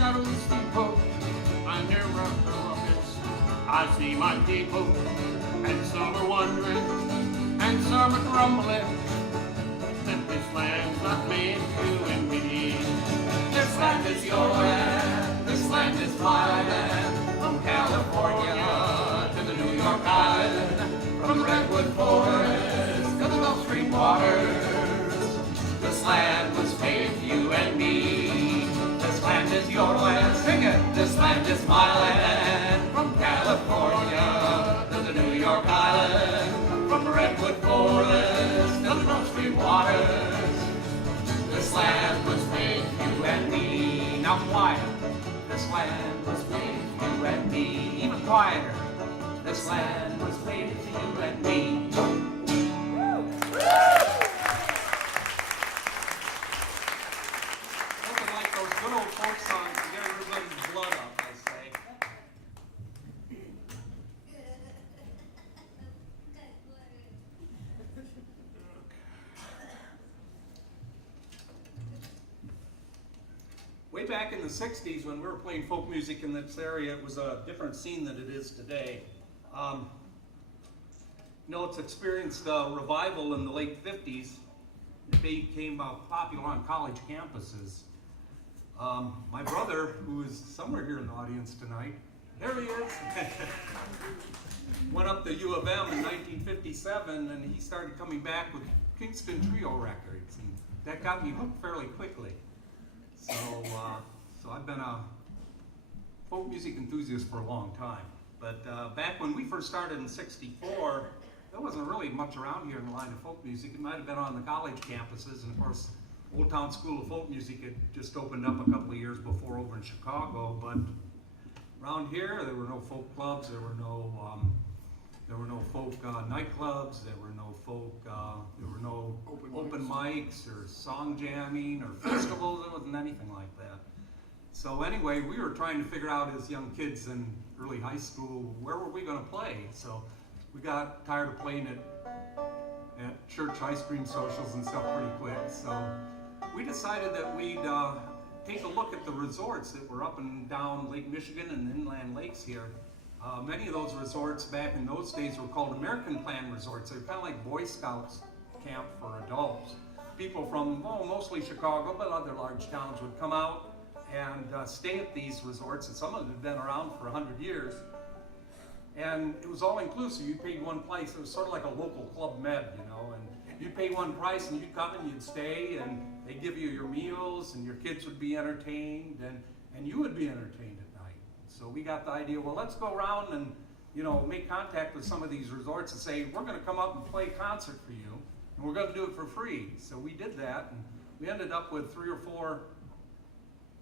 shadowy steamboat, I near Memphis. I see my people, and some are wondering, and some are grumbling, that this land's not made for you and me. This land is your land, this land is my land, from California to the New York Island, from Redwood Forest to the Gulf Stream waters. This land was made for you and me. This land is your land, sing it. This land is my land, from California to the New York Island, from Redwood Forest to the Gulf Stream waters. This land was made for you and me. Now quiet. This land was made for you and me. Even quieter. This land was made for you and me. Nothing like those good old folk songs to get everybody's blood up, I say. Way back in the 60s when we were playing folk music in this area, it was a different scene than it is today. It's experienced a revival in the late 50s. It became popular on college campuses. My brother, who is somewhere here in the audience tonight, there he is, went up to U of M in 1957, and he started coming back with Kingston Trio records, and that got me hooked fairly quickly. So I've been a folk music enthusiast for a long time. But back when we first started in '64, there wasn't really much around here in the line of folk music. It might have been on the college campuses, and of course, Old Town School of Folk Music had just opened up a couple of years before over in Chicago. But around here, there were no folk clubs, there were no folk nightclubs, there were no open mics or song jamming or festivals. There wasn't anything like that. So anyway, we were trying to figure out as young kids in early high school, where were we going to play? So we got tired of playing at church ice cream socials and stuff pretty quick. So we decided that we'd take a look at the resorts that were up and down Lake Michigan and inland lakes here. Many of those resorts back in those days were called American Plan resorts. They were kind of like Boy Scouts camp for adults. People from mostly Chicago, but other large towns would come out and stay at these resorts, and some of them had been around for 100 years. And it was all inclusive. You paid one price. It was sort of like a local Club Med, and you'd pay one price and you'd come and you'd stay, and they'd give you your meals, and your kids would be entertained, and you would be entertained at night. So we got the idea, well, let's go around and make contact with some of these resorts and say, we're going to come up and play a concert for you, and we're going to do it for free. So we did that, and we ended up with 3 or 4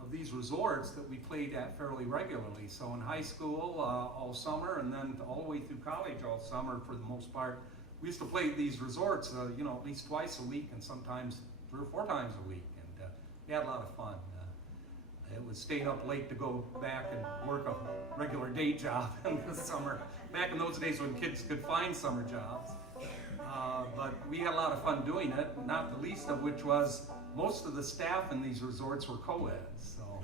of these resorts that we played at fairly regularly. So in high school all summer, and then all the way through college all summer for the most part, we used to play at these resorts at least twice a week, and sometimes 3 or 4 times a week, and we had a lot of fun. It was staying up late to go back and work a regular day job in the summer, back in those days when kids could find summer jobs. But we had a lot of fun doing it, not the least of which was most of the staff in these resorts were co-eds. So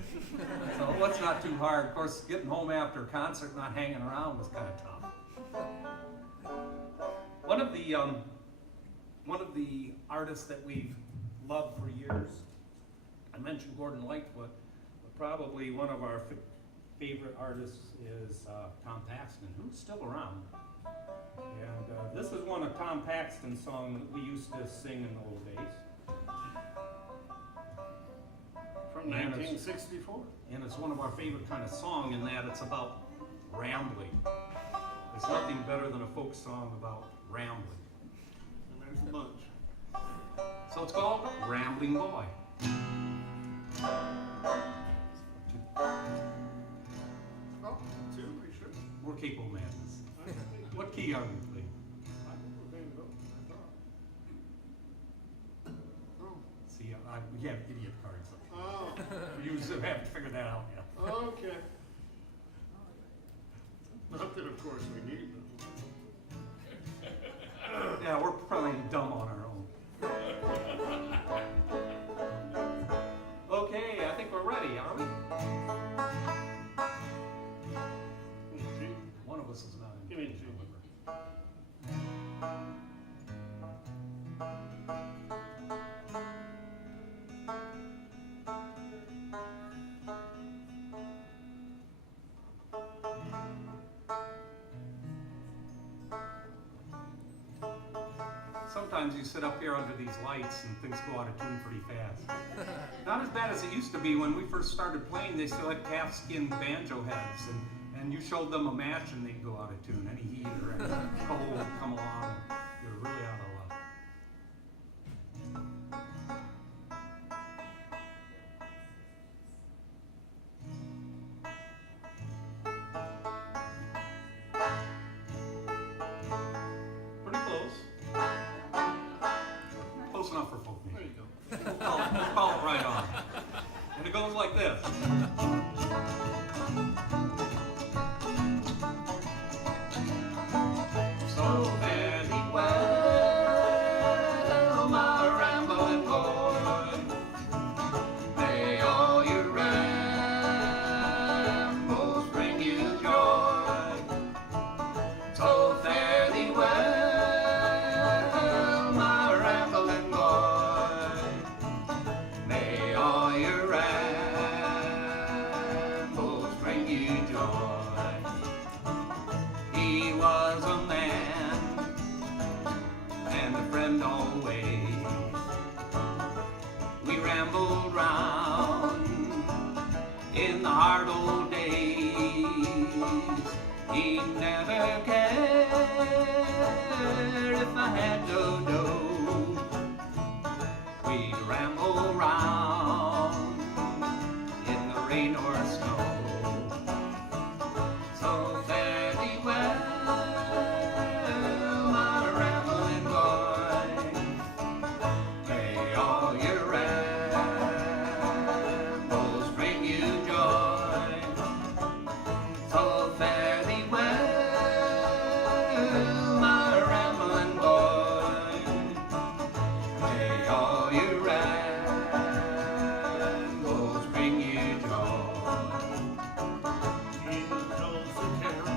it was not too hard. Of course, getting home after a concert, not hanging around, was kind of tough. One of the artists that we've loved for years, I mentioned Gordon Lightfoot, but probably one of our favorite artists is Tom Paxton, who's still around. And this is one of Tom Paxton's songs that we used to sing in the old days. From 1964? And it's one of our favorite kind of song in that it's about rambling. There's nothing better than a folk song about rambling. And there's a bunch. So it's called Rambling Boy. Oh, 2, are you sure? We're Capo Madness. What key are we playing? I think we're playing both, I thought. Oh. See, we have idiot cards. Oh. You haven't figured that out yet. Okay. Not that, of course, we need them. Yeah, we're probably dumb on our own. Okay, I think we're ready, are we? Sometimes you sit up here under these lights and things go out of tune pretty fast. Not as bad as it used to be when we first started playing. They still had calfskin banjo heads, and you showed them a match and they'd go out of tune. Any heat or any cold would come along, you're really out of luck. Pretty close. Close enough for folk There music. you go. We'll call it right on. And it goes like this. So fare thee well, my rambling boy. May all your rambles bring you joy. So fare thee well, my rambling boy. May all your rambles bring you joy. He was a man and a friend always. We rambled round in the hard old days. He never cared if I had no dough. We'd ramble round in the rain or snow. So fare thee well, my rambling boy. May all your rambles bring you joy. So fare thee well, my rambling boy. May all your rambles bring you joy. In the coast of town,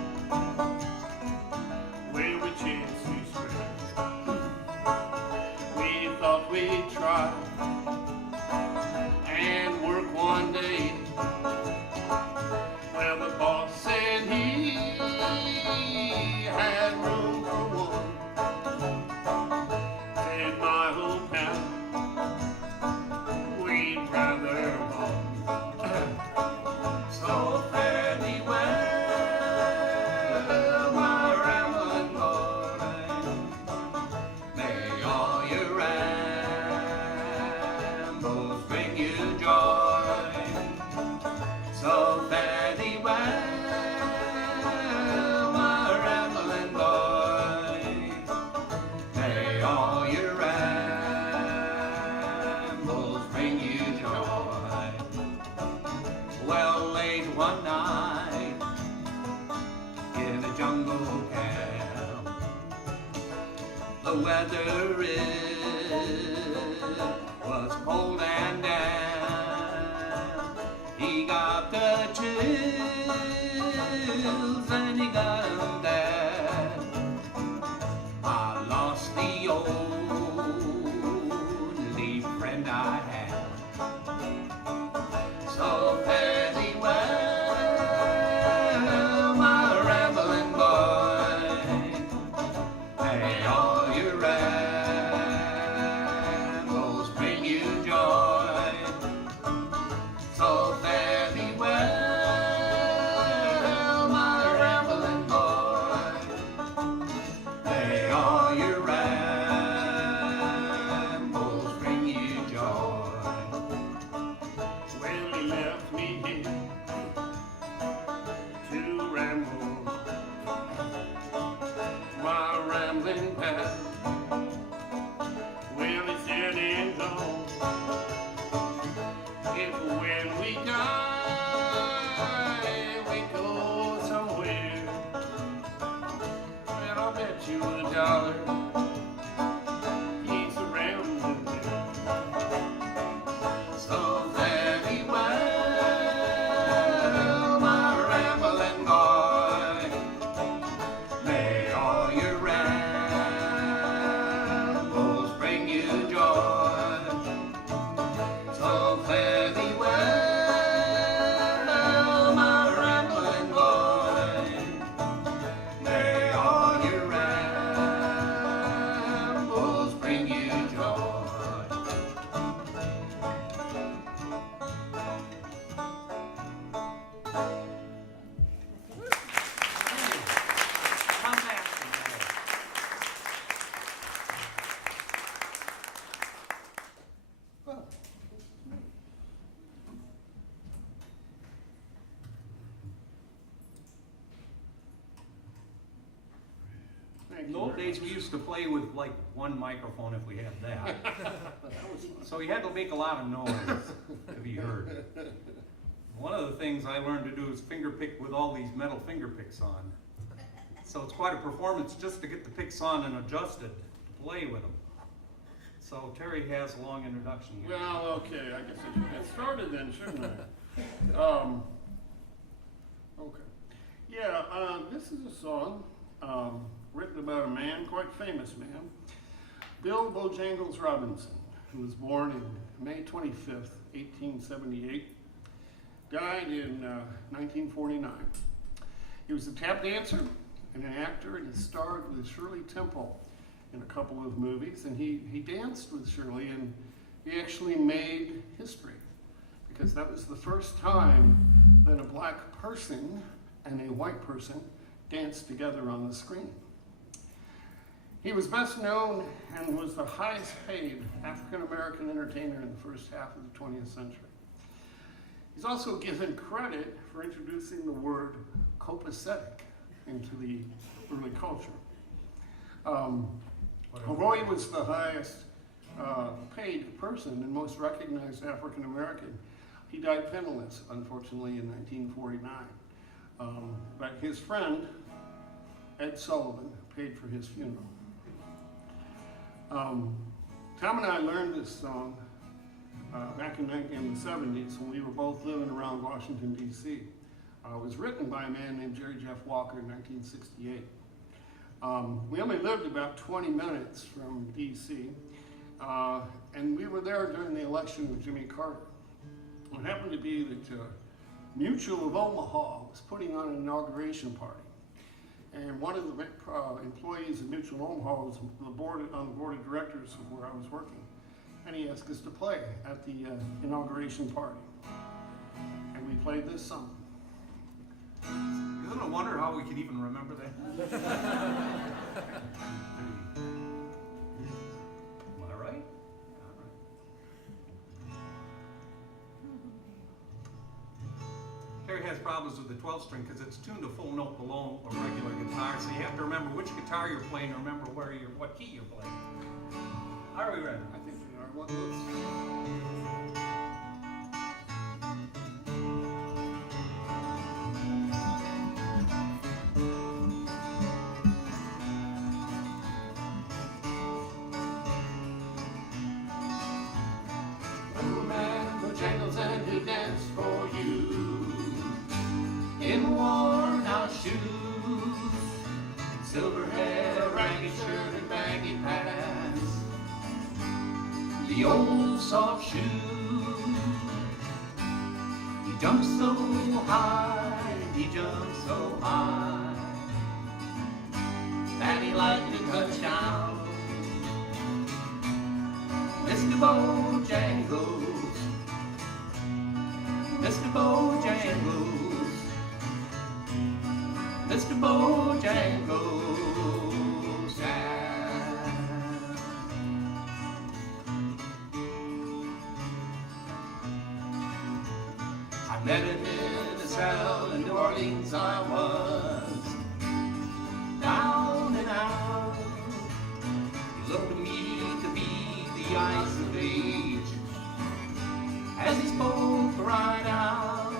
where we chance to stray, we thought we'd try and work one day. Well, the boss said he had room for one. In my hometown, we'd rather walk. So fare thee well, my rambling boy. May all your rambles bring you joy. So fare thee well, my rambling boy. May all your rambles bring you joy. Well, late one night in a jungle camp, the weather was cold and damp. He got the chills and he got 'em bad. I lost the only friend I had. So fare thee well, my rambling boy. May all your rambles bring you joy. So fare thee well, my rambling boy. May all your rambles bring you joy. Well, he left me here to ramble my rambling path. Well, he said in home, if when we die, we go somewhere, well, I'll bet you $1 he's surrounded there. So fare thee well, my rambling boy. May all your Thank In you the old very days, we used to play with like one microphone if we had that. much. That was fun. So you had to make a lot of noise to be heard. One of the things I learned to do is finger pick with all these metal finger picks on. So it's quite a performance just to get the picks on and adjusted to play with them. So Terry has a long introduction here. Well, okay, I guess I should get started then, shouldn't I? Okay. Yeah, this is a song written about a man, quite famous man, Bill Bojangles Robinson, who was born in May 25th, 1878, died in 1949. He was a tap dancer and an actor, and he starred with Shirley Temple in a couple of movies, and he danced with Shirley, and he actually made history, because that was the first time that a black person and a white person danced together on the screen. He was best known and was the highest paid African-American entertainer in the first half of the 20th century. He's also given credit for introducing the word copacetic into the early culture. Although he was the highest paid person and most recognized African American, he died penniless, unfortunately, in 1949. But his friend, Ed Sullivan, paid for his funeral. Tom and I learned this song back in the 70s when we were both living around Washington, D.C. It was written by a man named Jerry Jeff Walker in 1968. We only lived about 20 minutes from D.C., and we were there during the election of Jimmy Carter. It happened to be that Mutual of Omaha was putting on an inauguration party. And one of the employees of Mutual of Omaha was on the board of directors of where I was working. And he asked us to play at the inauguration party. And we played this song. Isn't it a wonder how we could even remember that? Am I right? All right. Terry has problems with the 12 string because it's tuned a full note below a regular guitar, so you have to remember which guitar you're playing and remember what key you're playing. Are we ready? I think we are. What looks? Bojangles and who danced for you in worn-out shoes, silver hair, ragged shirt, and baggy pants. The old soft shoe. He jumped so high, he jumped so high, that he liked to touch down. Mr. Bojangles, Mr. Bojangles, Mr. Bojangles, I met him in a cell in New Orleans. I was down and out. He looked at me to be the eyes of age. As he spoke right out,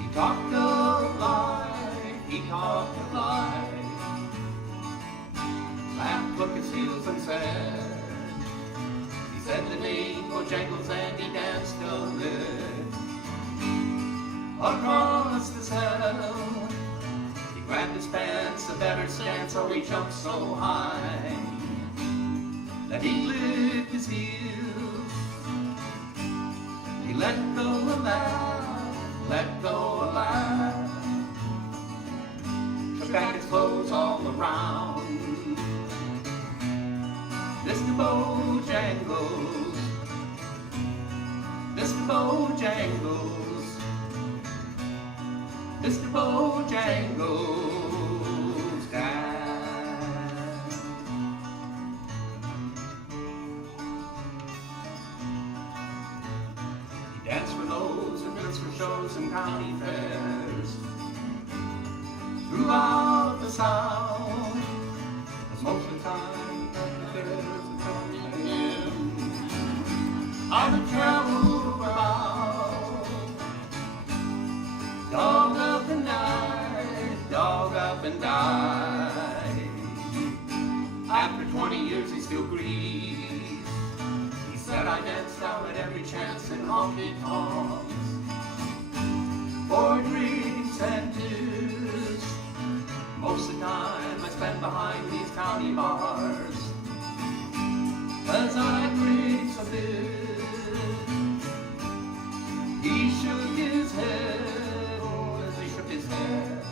he talked of life, he talked of life, laughed, took his heels and said, he said the name Bojangles and he danced a lick across the cell. He grabbed his pants, a better stance, or he jumped so high that he licked his heels. He let go a laugh, let go a laugh, took back his clothes all around. Mr. Bojangles, Mr. Bojangles, Mr. Bojangles died. He danced for those and danced for shows and county fairs throughout the South. honky tonks, for greetings and news. Most of the time I spend behind these county bars, 'cause I bring some news. He shook his head, oh, as he shook his head,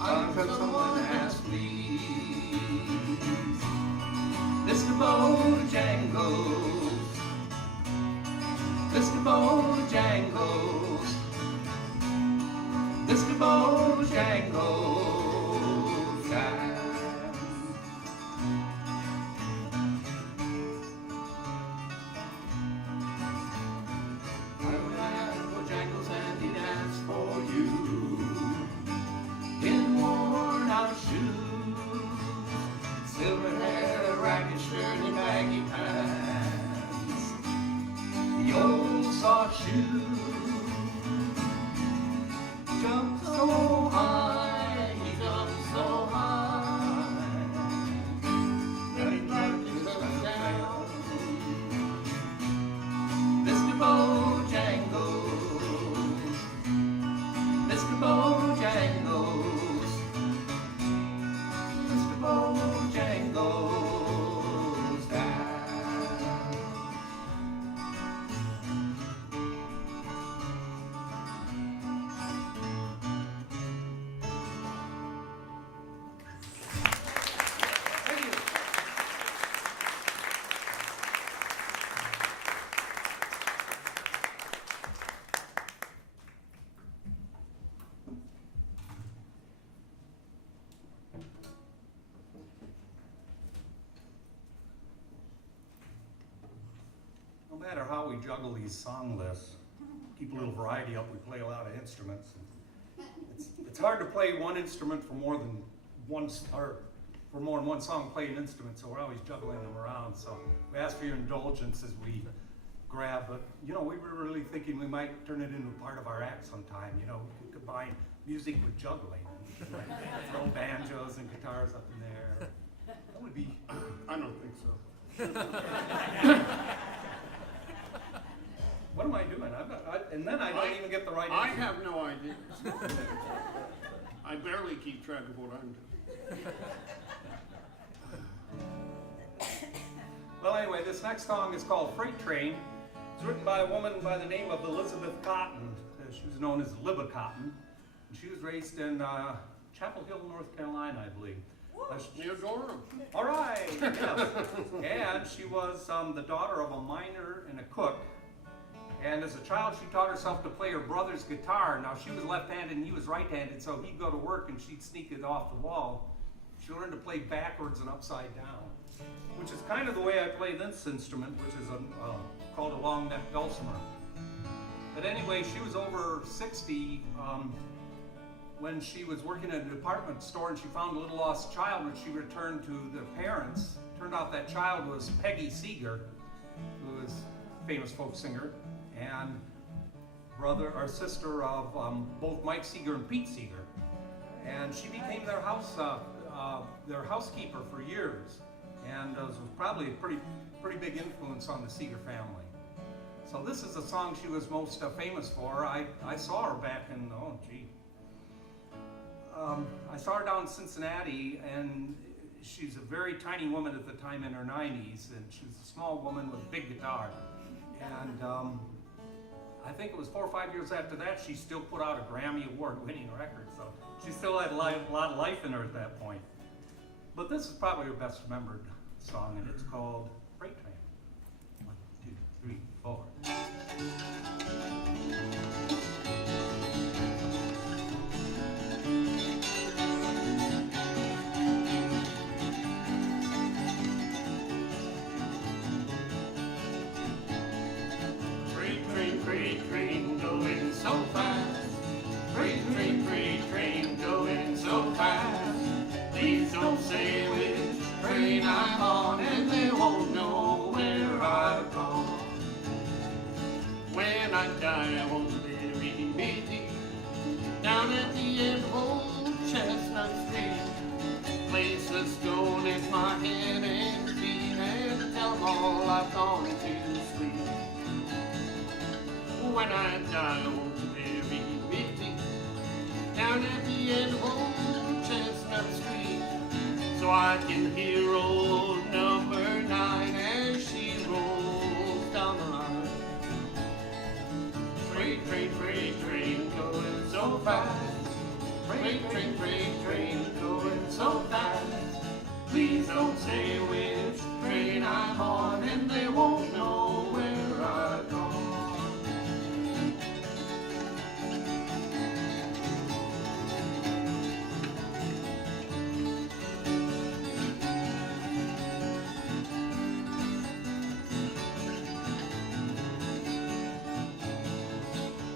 until someone asked please, Mr. Bojangles, Mr. Bojangles, Mr. Bojangles died. I would ask Bojangles and he'd ask for you in worn out shoes, silver hair, ragged shirt, and baggy pants, the old soft shoe jumped so high, he jumped so high, that he knocked himself down. Mr. Bojangles, Mr. Bojangles, Mr. Bojangles died. Thank you. No matter how we juggle these song lists, keep a little variety up, we play a lot of instruments. It's hard to play one instrument for more than one, or for more than one song, play an instrument, so we're always juggling them around. So we ask for your indulgence as we grab, but you know, we were really thinking we might turn it into part of our act sometime. You know, we could combine music with juggling, like throw banjos and guitars up in there. That would be. I don't think so. What am I doing? And then I don't even get the right I answer. have no idea. I barely keep track of what I'm doing. Well, anyway, this next song is called Freight Train. It's written by a woman by the name of Elizabeth Cotton. She was known as Libba Cotton. And she was raised in Chapel Hill, North Carolina, I believe. Near Durham. All right, yes. And she was the daughter of a miner and a cook. And as a child, she taught herself to play her brother's guitar. Now, she was left-handed and he was right-handed, so he'd go to work and she'd sneak it off the wall. She learned to play backwards and upside down, which is kind of the way I play this instrument, which is called a long-neck dulcimer. But anyway, she was over 60 when she was working at a department store, and she found a little lost child, which she returned to their parents. Turned out that child was Peggy Seeger, who is a famous folk singer, and brother or sister of both Mike Seeger and Pete Seeger. And she became their housekeeper for years, and was probably a pretty big influence on the Seeger family. So this is the song she was most famous for. I saw her back in, I saw her down in Cincinnati, and she's a very tiny woman at the time, in her 90s, and she was a small woman with a big guitar. And I think it was 4 or 5 years after that, she still put out a Grammy Award-winning record, so she still had a lot of life in her at that point. But this is probably her best remembered song, and it's called Freight Train. 1, 2, 3, 4. Freight train going so fast. Freight train going so fast. Please don't say which train I'm on, and they won't know where I've gone. When I die, I won't bury me down at the end of old Chestnut Street. Place a stone in my head and feet, and tell them all I've gone to sleep. when I die, I want to bury me down at the end of Old Chestnut Street, so I can hear old number 9 as she rolls down the line. Freight train, freight train, going so fast. Freight train, going so fast. Please don't say which train I'm on, and they won't know where I've gone.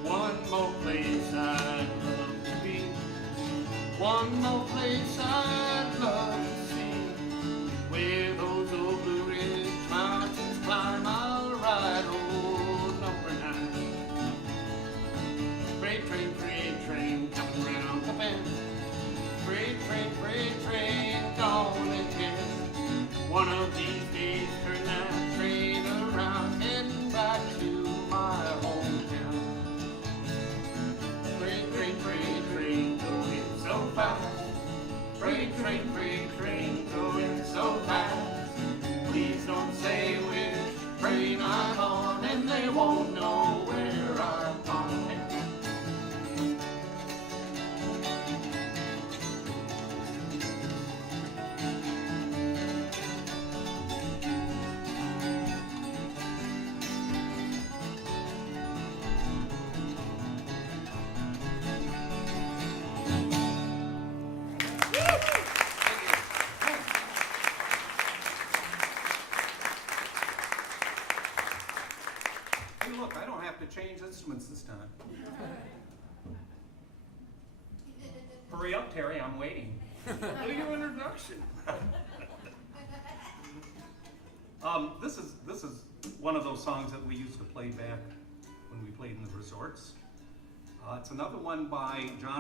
One more place I'd love to be. One more place I'd love to see. Where those old Blue Ridge mountains climb, I'll ride old number 9. Freight train, coming round the bend. Freight train, gone again. One of these days, turn that train around, heading back to my hometown. Freight train, going so fast. Freight train, going so fast. Please don't say which train I'm on, and they won't know where I've gone. Hey, look, I don't have to change instruments this time. Hurry up, Terry, I'm waiting. What are your introduction? This is one of those songs that we used to play back when we played in the resorts. It's another one by John